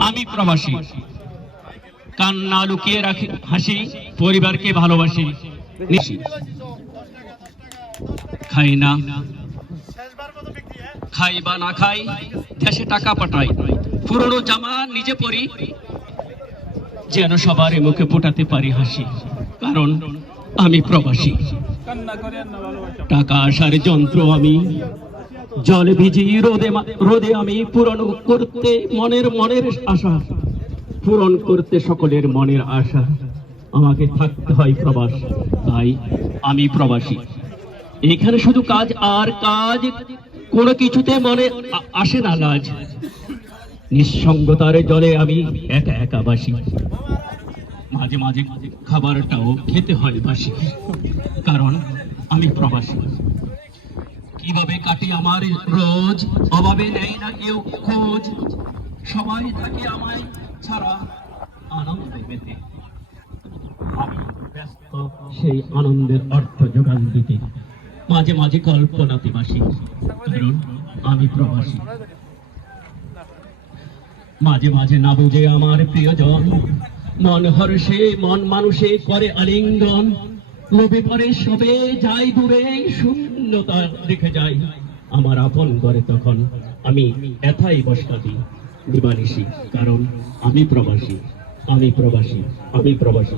আমি প্রবাসী। কান্না লুকিয়ে রাখি, হাসি, পরিবারকে ভালোবাসি। খাই না। খাই বা না খাই, দেশে টাকা পাঠাই। পুরনো জামা নিজে পরি, যেন সবার মুখে পোটাতে পারি হাসি। কারণ আমি প্রবাসী। টাকা আসার যন্ত্র আমি। জল ভিজি রোদে রোদে আমি পূরণ করতে মনের মনের আশা। পূরণ করতে সকলের মনের আশা। আমাকে থাকতে হয় প্রবাস। তাই আমি প্রবাসী। এখানে শুধু কাজ আর কাজ, কোনো কিছুতে মনে আসে না লাজ। নিঃসঙ্গতার জলে আমি একা একা বাসি। মাঝে মাঝে খাবারটাও খেতে হয় বাসি। কারণ আমি প্রবাসী। কীভাবে কাটি আমার রোজ? অভাবে নেই না কেউ খোঁজ। সবাই থাকে আমায় ছাড়া। আনন্দ ব্যস্ত, সেই আনন্দের অর্থ যোগান দিতে। মাঝে মাঝে কল্পনাতে বাসি। কারণ আমি প্রবাসী। মাঝে মাঝে না বুঝে আমার প্রিয়জন। মন হর্ষে, মন মানুষে করে আলিঙ্গন। লোভে পরে সবে যাই দূরে শূন্যতা দেখে যাই। আমার আপন করে তখন আমি এথাই বসকা দিই দিবানিসি কারণ আমি প্রবাসী আমি প্রবাসী আমি প্রবাসী।